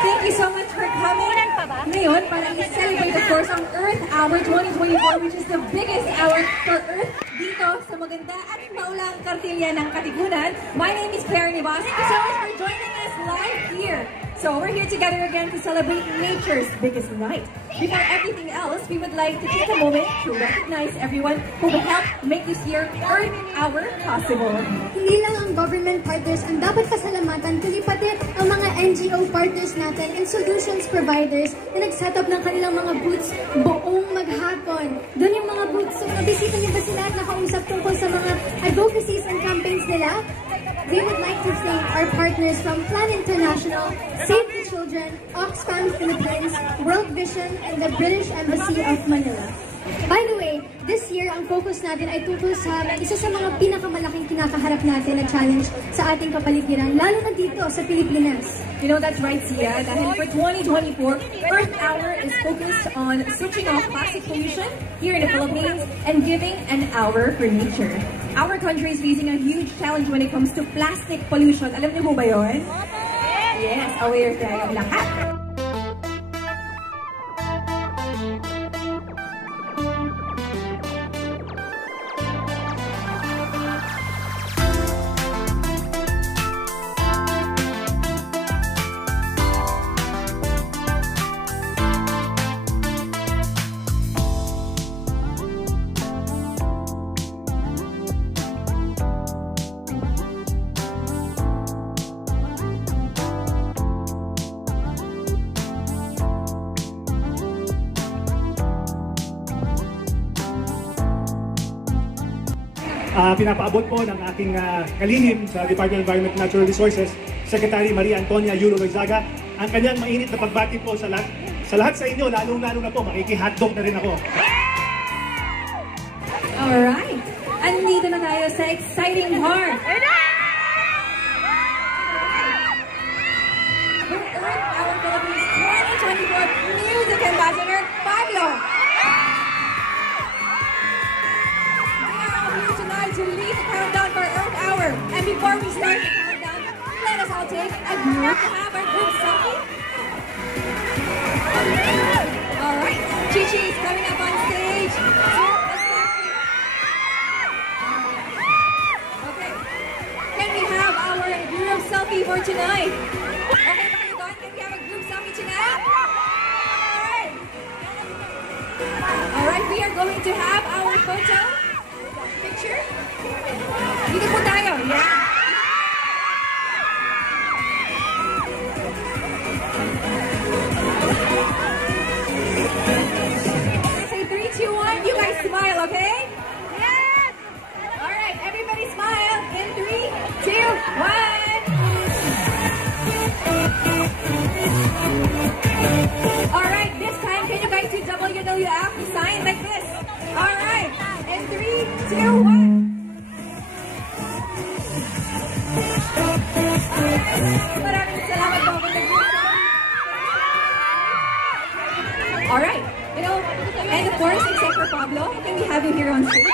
Thank you so much for coming. Ngayon, para i-celebrate, of course, ang Earth Hour 2024, which is the biggest hour for Earth dito sa maganda at maulang kartilya ng Katipunan. My name is Claire Nivas. Thank you so much for joining us live here. So we're here together again to celebrate nature's biggest night. Before everything else, we would like to take a moment to recognize everyone who will help make this year Earth Hour possible. Hindi lang ang government partners ang dapat pasalamatan, kundi pati ang mga NGO partners natin and solutions providers na nag-set up ng kanilang mga booths buong maghapon. Doon yung mga booths, so nabisita niyo ba sila at nakausap tungkol sa mga advocacies and campaigns nila? We would like to thank our partners from Plan International, Save the Children, Oxfam Philippines, World Vision, and the British Embassy of Manila. By the way, this year, ang focus natin ay tungkol sa isa sa mga pinakamalaking kinakaharap natin na challenge sa ating kapaligiran, lalo na dito sa Pilipinas. You know, that's right, Sia. Dahil for 2024, Earth Hour is focused on switching off plastic pollution here in the Philippines and giving an hour for nature. Our country is facing a huge challenge when it comes to plastic pollution. Alam niyo mo ba yun? Yes, aware tayong lahat. Pinapaabot po ng aking kalihim sa Department of Environment and Natural Resources, Secretary Maria Antonia Yulo Loizaga, ang kanyang mainit na pagbati po sa lahat sa inyo, lalong-lalo na po, makiki-hotdog na rin ako. Alright, andito na tayo sa exciting part. For Earth Hour Philippines 2024 Music Ambassador, Pablo. To lead the countdown for Earth Hour. And before we start the countdown, let us all take a group to have our group selfie. Alright, Chichi is coming up on stage. Okay, can we have our group selfie for tonight? Okay, Panginoon, can we have a group selfie tonight? Alright, we are going to have our photo. Picture? Dito po tayo. Yeah. Say 3, 2, 1. You guys smile, okay? Yes! Alright, everybody smile. In 3, 2, 1. Alright, this time, can you guys do WWF sign like this? Alright. In 3, 2, 1. Maraming salamat po. Alright. You know, and of course, except for Pablo, can we have you here on stage?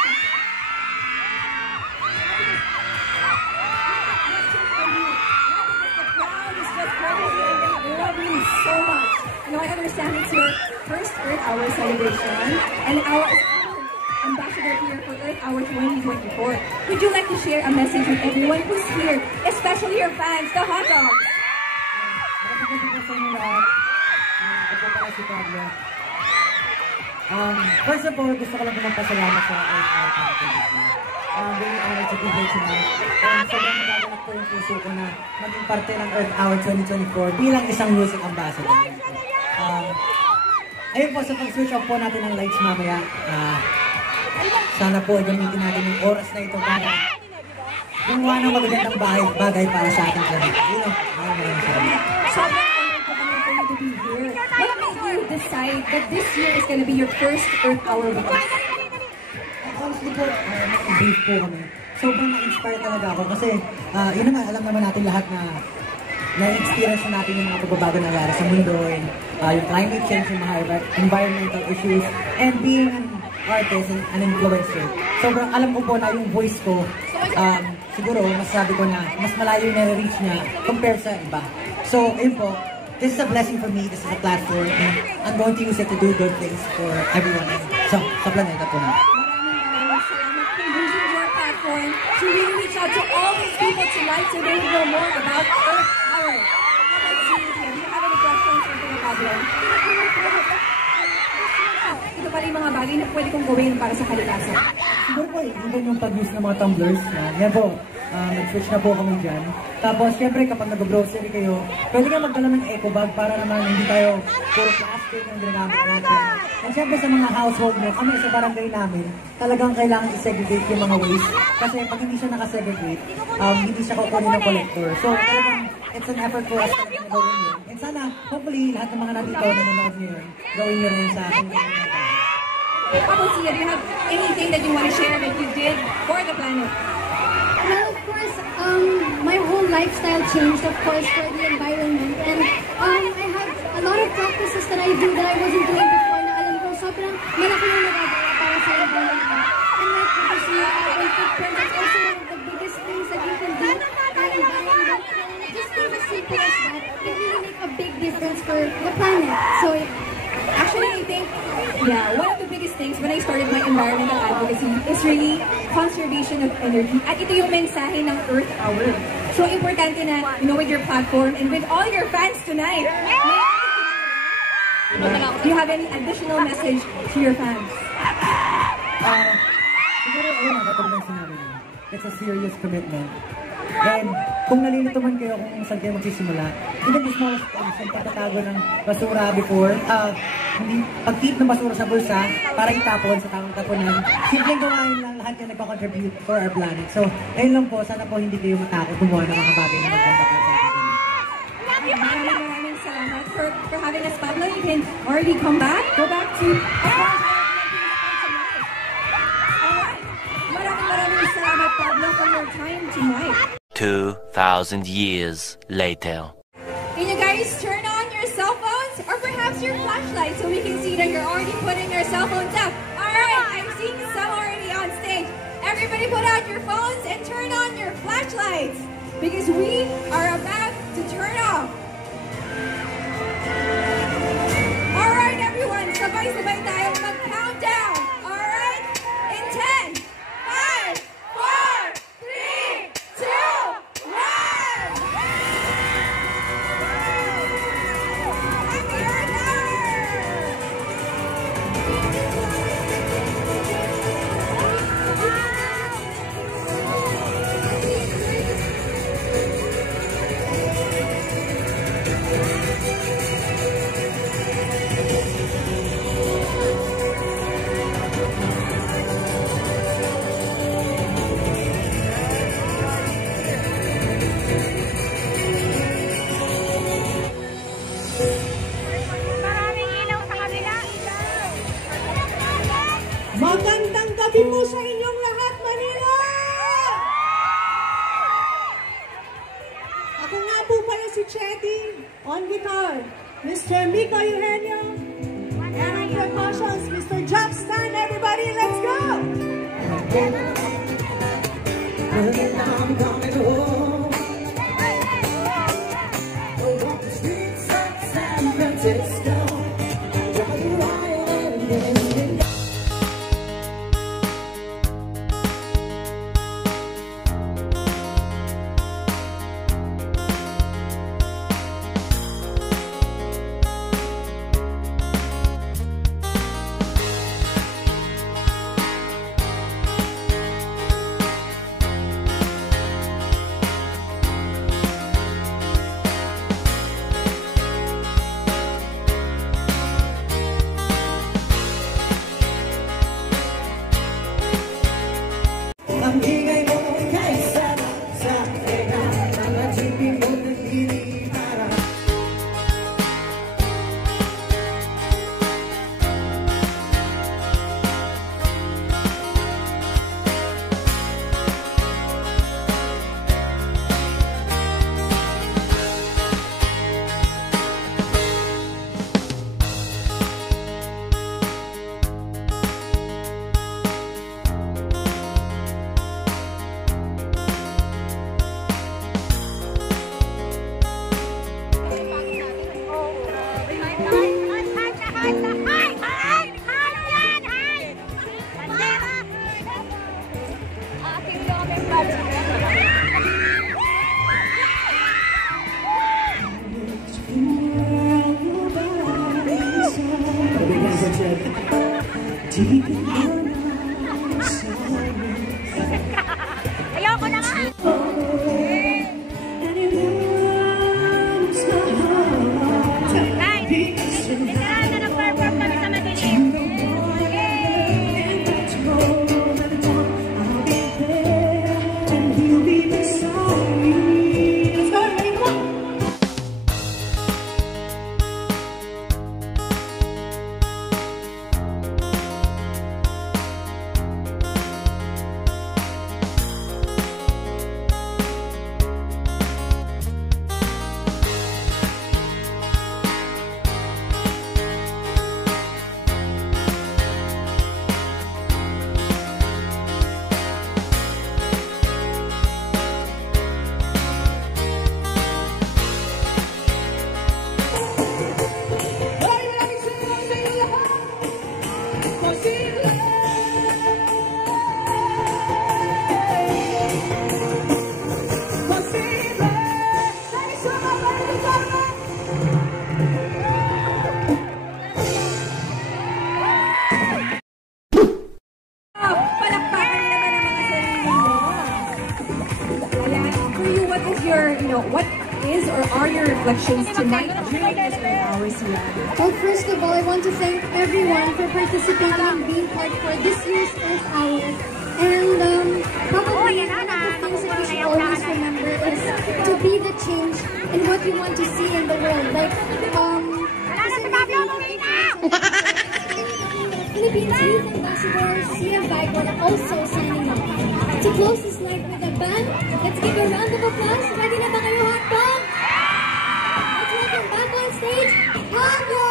The crowd is just crazy. We love you so much. You know, I understand it's your first Earth Hour celebration, and our ambassador here for Earth Hour 2024. Would you like to share a message with everyone who's here, especially your fans, the hot dogs? First of all, gusto ko lang magpasalamat sa Earth Hour 2024. Very honored to be here tonight. Sobrang nagagalak po yung puso ko na maging parte ng Earth Hour 2024 bilang isang music ambassador. Ayun po, sa pag-switch off po natin ng lights mamaya, sana po gamitin natin yung oras na ito para gumawa ng magagandang bagay para sa ating lahat. Maraming salamat. What made you decide that this year is going to be your first Earth Hour with us? Honestly po, brief po kami. Sobrang na-inspire talaga ako kasi yun naman, alam naman natin lahat na na-experience natin yung mga pagbabago na nangyari sa mundo, yung climate change, yung mga environmental issues, and being an artist and an influencer. Sobrang alam ko po na yung voice ko, siguro masasabi ko na mas malayo yung nare-reach niya compared sa iba. So, yun po, this is a blessing for me. This is a platform, and I'm going to use it to do good things for everyone sa planeta po natin. Maraming salamat for using your platform to really reach out to all these people tonight so they know more about Earth Hour. How about you, Tia? Do you have any questions for Tia Pablo? Ito pa rin mga bagay na pwede kong gawin para sa kalikasan. Siguro po, even yung pag-use ng mga tumblers, yan po, nag-switch na po kami dyan. Tapos, syempre, kapag nag-grocery kayo, pwede kayo magdala ng eco bag para naman hindi tayo puro plastic ang ginagamit natin. And syempre, sa mga household nyo, kami sa barangay namin, talagang kailangan i-segregate yung mga waste. Kasi pag hindi siya nakasegregate, hindi siya kukunin ng collector. So, talagang, it's an effort for us na gawin yun. And sana, hopefully, lahat ng mga nandito na nanonood nyo yun, gawin nyo rin sa akin. Pablo, Tia, do you have anything that you want to share that you did for the planet? Well, of course, my whole lifestyle changed, of course, for the environment. And I have a lot of practices that I do that I wasn't doing before na alam ko, sobrang malaki yung nagagawa para sa environment. And like this year, open footprint is also one of the biggest things that you can do for the environment. And just being as simple as that can really make a big difference for the planet. So, Actually, I think, one of the biggest things when I started my environmental advocacy is really conservation of energy. At ito yung mensahe ng Earth Hour. So, importante na, with your platform and with all your fans tonight, do you have any additional message to your fans? Siguro, katulad ng sinabi niyo, it's a serious commitment. And kung nalilito man kayo kung saan kayo magsisimula, even the smallest things, yung pagtatago ng basura before, pag-keep ng basura sa bulsa para itapon sa tamang tapunan, simpleng gawain lang lahat yan nagko-contribute for our planet. So, ayun lang po, sana po hindi kayo matakot gumawa ng mga bagay na maganda para sa atin. Maraming salamat for having us, Pablo. You can already come back. Go back to... Maraming salamat, Pablo, for your time tonight. 2,000 years later. Can you guys turn on your cell phones or perhaps your flashlight so we can see that you're already putting your cell phones up? Alright, I'm seeing some already on stage. Everybody put out your phones and turn on your flashlights because we are about to turn off. Alright everyone, sabay-sabay tayong mag-countdown. Alright, in 10, 5, 4, 3, 2, 1! Magandang gabi po sa inyong lahat, Manila! Ako nga po pala si Chetty, on guitar, Mr. Miko Eugenio, and on percussions, Mr. Jobstan. Everybody, let's go! Ayoko na nga! Guys, literal na nag-perform kami sa madilim. What is or are your reflections tonight during this great hours here? Well, first of all, I want to thank everyone for participating and being part for this year's Earth Hour. And probably one of the things that we should always remember is to be the change in what we want to see in the world. Like, Philippines Youth Ambassador Sia Vigo are also signing up. To close this night with a band, let's give a round of applause. Ready na ba kayo, Hotdog? Let's welcome back on stage, Hotdog!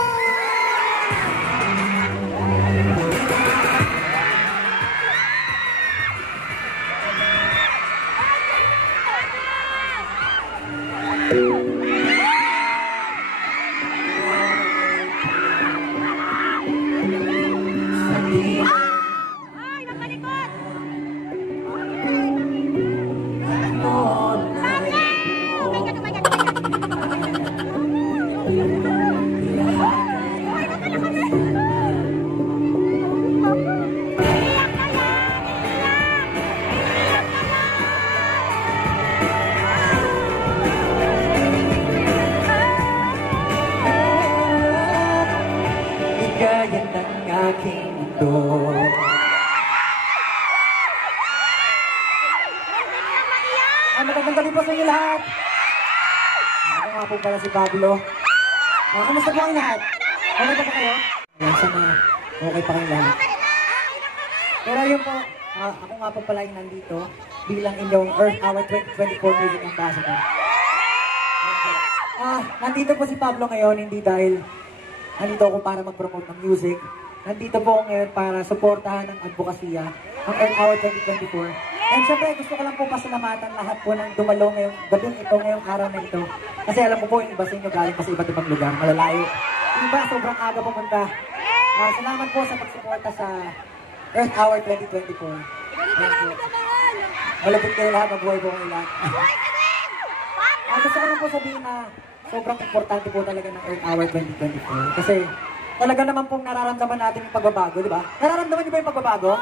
Magandang gabi po sa inyo lahat. Ako nga po pala si Pablo. Kamusta po ang lahat? Okay pa ba kayo? Sana okay pa kayo lahat. Pero yun po, ako nga po pala yung nandito bilang inyong Earth Hour 2024 Music Ambassador. Nandito po si Pablo ngayon, hindi dahil nandito ako para mag-promote ng music. Nandito po ngayon para suportahan ng advokasya ng Earth Hour 2024. And syempre, gusto ko lang po pasalamatan lahat po ng dumalo ngayong gabing ito, ngayong araw na ito. Kasi alam ko po yung iba sa inyo galing pa sa iba't ibang lugar, malalayo. Yung iba, sobrang aga pumunta. Salamat po sa pagsuporta sa Earth Hour 2024. Malapit kayo lahat, mabuhay po kayo lahat. Gusto ko lang po sabihin na sobrang importante po talaga ng Earth Hour 2024. Kasi talaga naman pong nararamdaman natin yung pagbabago, di ba? Nararamdaman niyo ba yung pagbabago?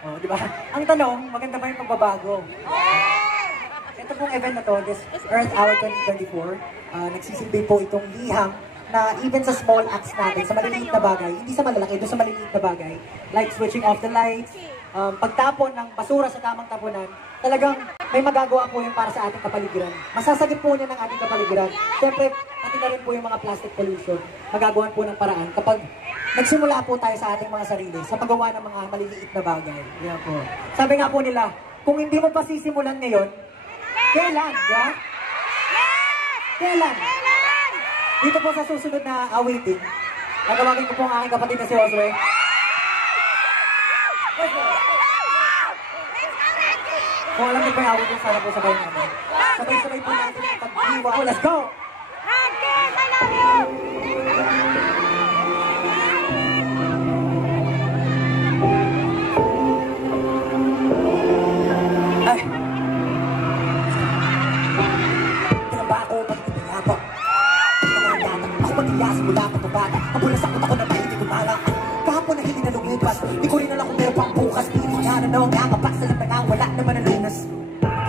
Oh, di ba? Ang tanong, maganda ba yung pagbabago? Ito pong event na to, this Earth Hour 2024, nagsisilbi po itong liham na even sa small acts natin, sa maliliit na bagay, hindi sa malalaki, doon sa maliliit na bagay, like switching off the lights, pagtapon ng basura sa tamang tapunan, talagang may magagawa po yun para sa ating kapaligiran. Masasagip po niya ng ating kapaligiran. Siyempre, pati na rin po yung mga plastic pollution, magagawan po ng paraan kapag nagsimula po tayo sa ating mga sarili sa paggawa ng mga maliliit na bagay. Yan po. Sabi nga po nila, kung hindi mo pa sisimulan ngayon, kailan? Yeah? Kailan? Dito po sa susunod na awitin, natawagin ko po ang aking kapatid na si Josue. Kung alam niyo po yung awitin, sana po sabay natin. Sabay-sabay po natin ang pag-iwa. Let's go! Radkis, I love you! ano nga kapak sa lapanang wala naman ang lunas.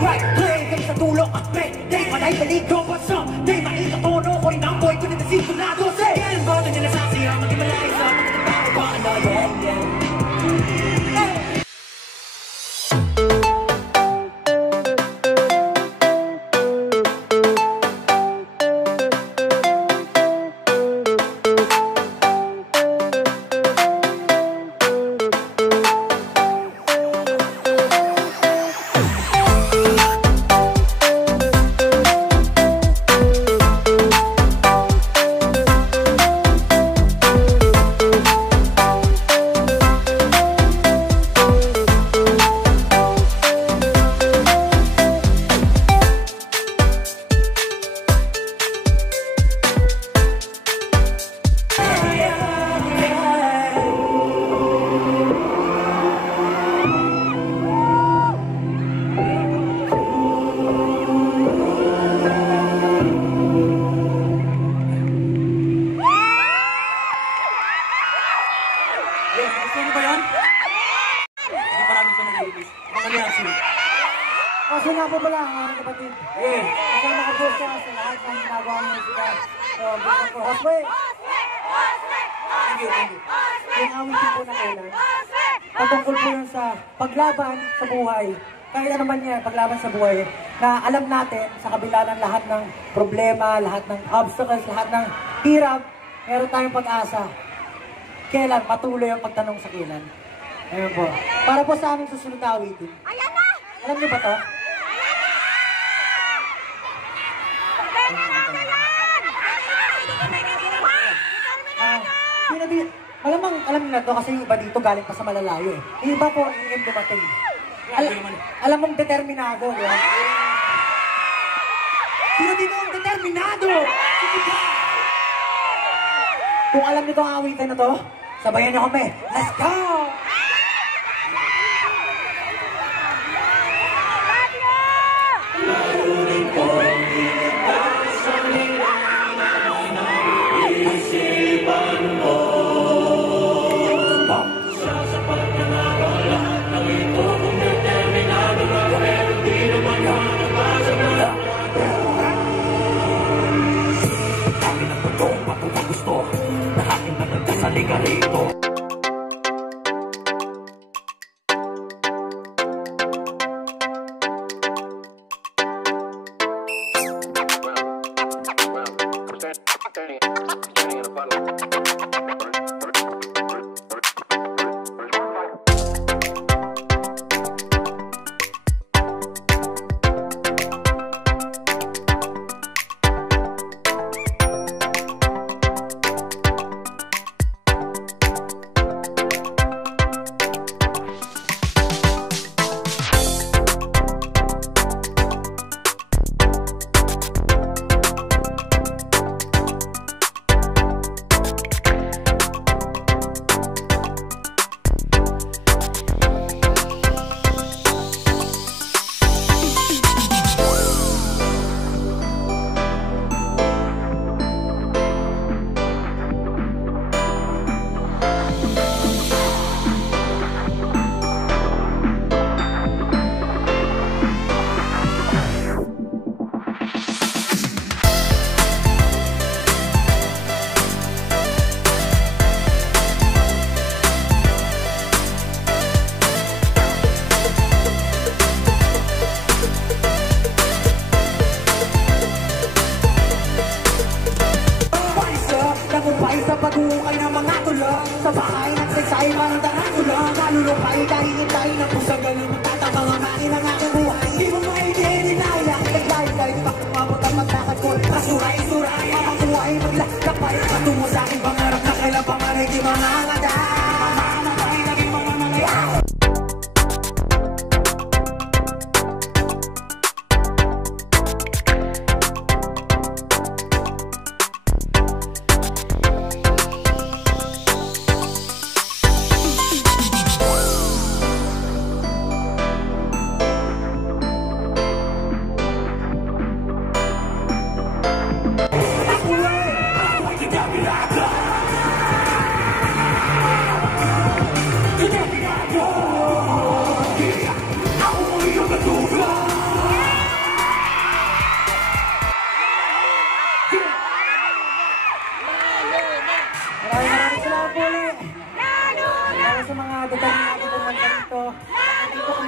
Right, play, kami sa tulong may day malay peligro. But someday maikatono ko rin ang boy ko na nasigurado. Say, yan ba na nila sa siya maghimalay sa magkatapang ko ano, yeah. Kasi nga po pala ang aking kapatid. Kasi nakapos ka sa lahat ng ginagawa ng musika. So, gusto ko, Josue! Thank you. Yung awitin po na kailan. Patungkol po yun sa paglaban sa buhay. Kahit ano man yan, paglaban sa buhay, na alam natin sa kabila ng lahat ng problema, lahat ng obstacles, lahat ng hirap, meron tayong pag-asa. Kailan? Patuloy ang pagtanong sa kailan. Ayun po. Para po sa aming susunod na awitin. Ayan na! Alam niyo ba to? Malamang alam niyo na to kasi yung iba dito galing pa sa malalayo eh. Yung iba po yung dumating. Alam mong determinado, di ba? Sino dito ang determinado? Kung alam niyo itong awitin na to, sabayan niyo kami. Let's go!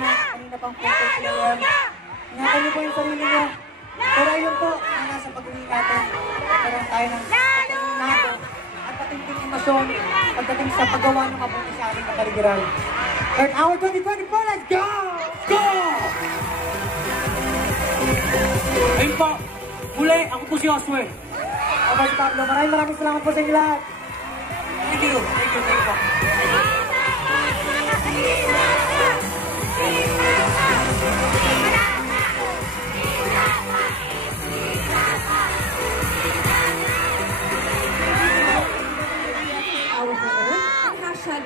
kanina pang focus player. Ingatan niyo po yung sarili niyo. Pero ayun po, ang nasa pag-uwi natin. Magkaroon tayo ng nato at patingting emosyon pagdating sa paggawa ng mabuti sa ating kapaligiran. Earth Hour 2024, let's go! Go! Ayun po, muli, ako po si Josue. Okay, Pablo, maraming salamat po sa inyo lahat. Thank you po.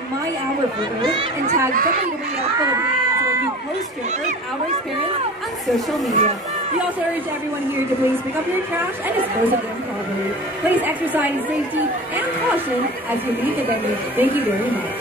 My Hour for Earth and tag WWF Philippines when you post your Earth Hour experience on social media. We also urge everyone here to please pick up your trash and dispose of them properly. Please exercise safety and caution as you leave the venue. Thank you very much.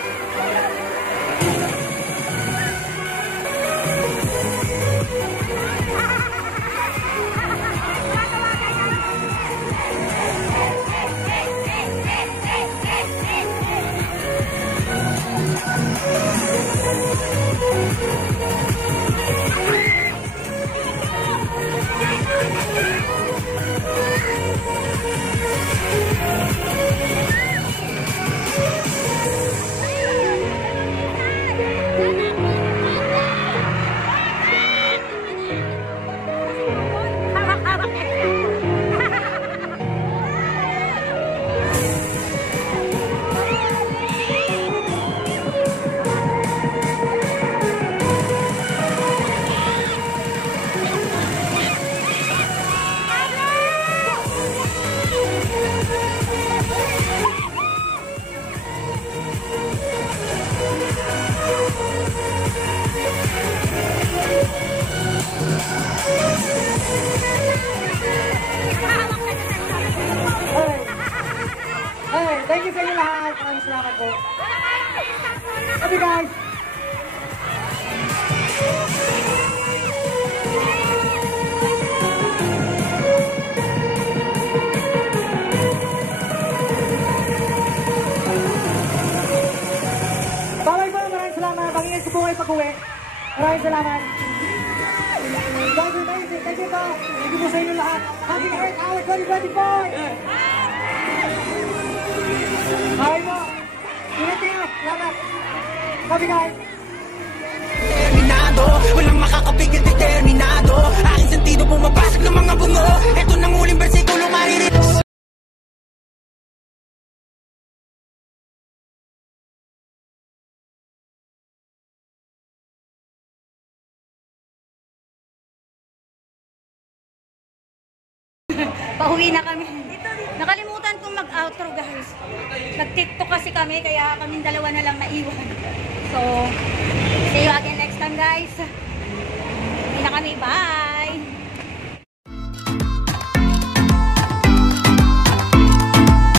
Thank you sa inyo lahat. Maraming salamat po. Okay guys. Bye-bye po. Maraming salamat. Pangingin ko po kayo pag-uwi. Maraming salamat. Guys, amazing. Thank you po. Thank you po sa inyo lahat. Happy Earth Hour 2024! Okay po. Ingat kayo. Salamat. Happy guys. Terminado, walang makakapigil determinado. Aking sentido pumapasok ng mga bungo. Ito nang uling bersikulo maririnig. Pauwi na kami. Nakalimutan kong mag-outro guys. Nag-TikTok kasi kami kaya kaming dalawa na lang naiwan. So, see you again next time guys. Hindi na kami. Bye!